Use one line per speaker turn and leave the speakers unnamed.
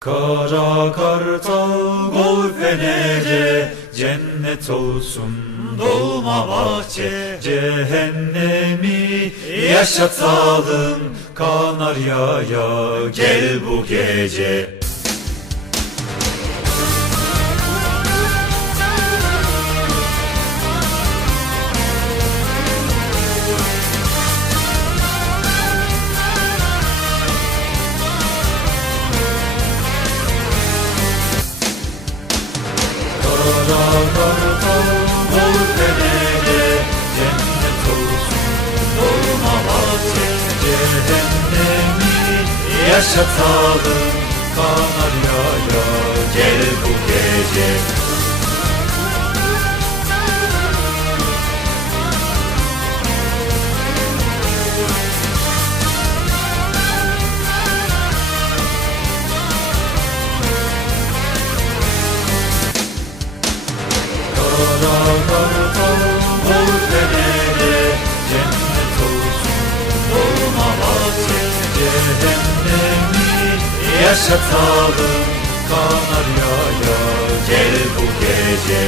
Kara kartal gol fenere Cennet olsun dolma bahçe. Cehennemi yaşatalım Kanarya'ya gel bu gece yaşatalım Kanarya'ya gel bu gece yaşatalım Kanarya'ya gel bu gece